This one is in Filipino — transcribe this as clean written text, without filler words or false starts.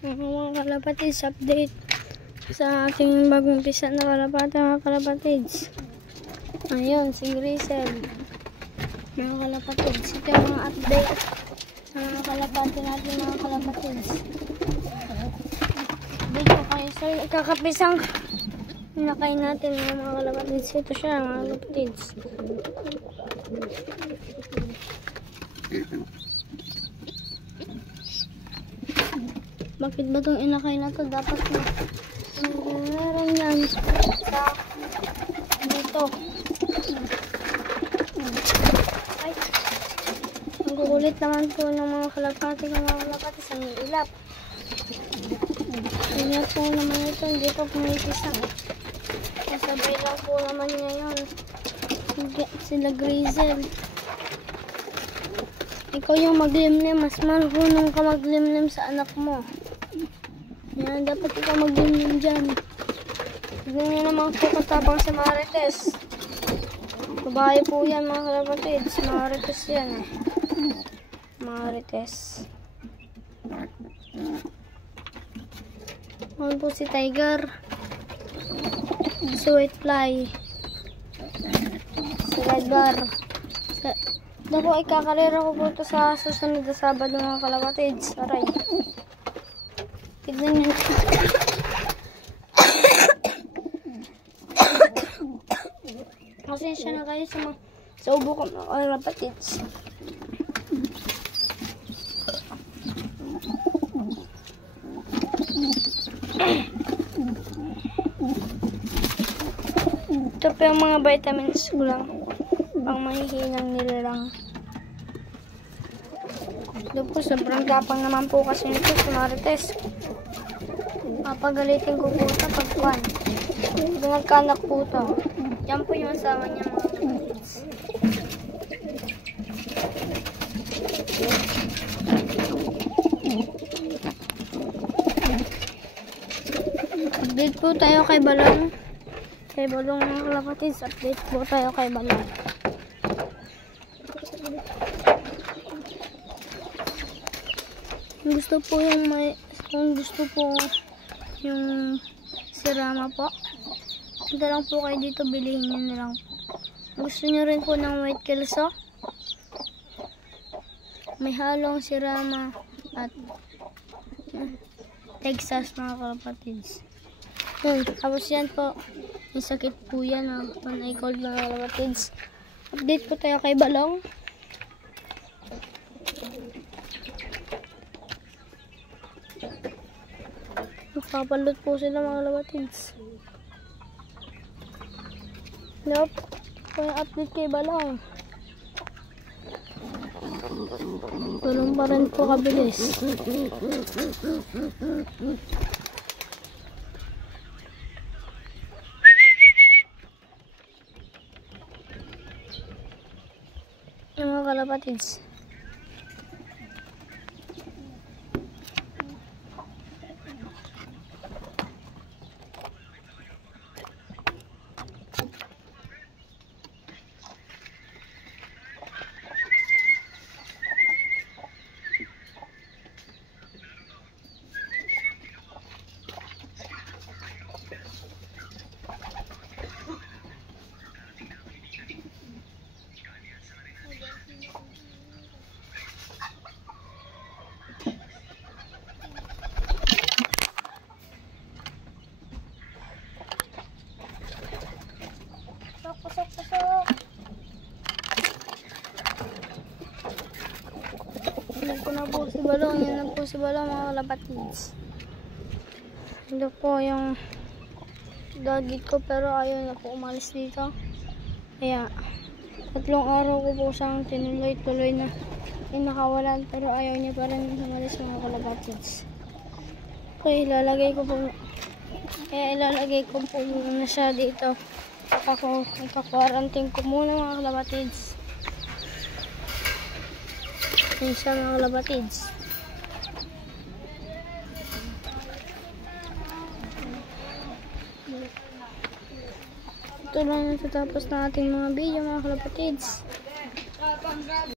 Mga kalapatids, update sa ating bagong pisa na kalapati, mga kalapatids. Ayun, si Grisel. Mga kalapatids, ito yung mga update sa mga kalapati natin, mga kalapatids. Dito kayo, sir, kakapisang nakain natin, mga kalapatids. Ito siya, mga kalapatids. Bakit ba itong inakay na ito? Dapat na meron yan sa dito. Ay, ang gugulit naman po ng mga kalapati sa ilap. Ganyan po naman ito, hindi pa pumipisa. Kasabay lang po naman ngayon sila Grisel. Ikaw yung maglimlim, mas marunong ka maglimlim sa anak mo. Yan, dapat ikaw maglimlim dyan. Tignan nyo naman po katabang sa Marites. Babae po yan, mga kalapatids. Marites yan eh. Marites. Ano po si Tiger. Si Whitefly. Si Redbar. Naku, ikakarera ko po ito sa susunod na Sabado, mga kalapatids. Aray. Tignan nyo. Pasensya na kayo sa ubo ko, mga kalapatids. Ito pa yung mga vitamins ko lang. Pang mahihinang nila lang. Ito po, sobrang gapang naman po kasi nito sa Marites. Papagalitin ko po ito pagkuhan. Nagkanak po ito. Yan po yung asawa niya, mga kapatids. Update po tayo kay Balong. Kay Balong, mga kalapatids. Update po tayo kay Balong. Gusto po yung kung gusto po yung sirama po, punta lang po kayo dito, bilihin nyo na lang po. Gusto nyo rin po ng white kelso, may halong sirama at Texas, mga kalapatids. Tapos yan po, yung sakit po yan, panay cold, mga kalapatids. Update po tayo kay Balong. Papalot po sila, mga kalapatids. Nope. Ito yung update kay Balong. Balong pa rin po kabilis. Yung mga kalapatids. Pasok. Yan po na po si Balong. Yan na po si Balong, mga kalapatids. Ito po yung doggy ko, pero ayaw na po umalis dito. Kaya 3 araw ko po siyang tinuloy-tuloy na nakawalan, pero ayaw niya pa rin umalis, mga kalapatids. Okay, ilalagay ko po muna siya dito. Ika-quarantine ko muna, mga kalapatids. Yun siya, mga kalapatids. Ito lang natatapos na ating mga video, mga kalapatids.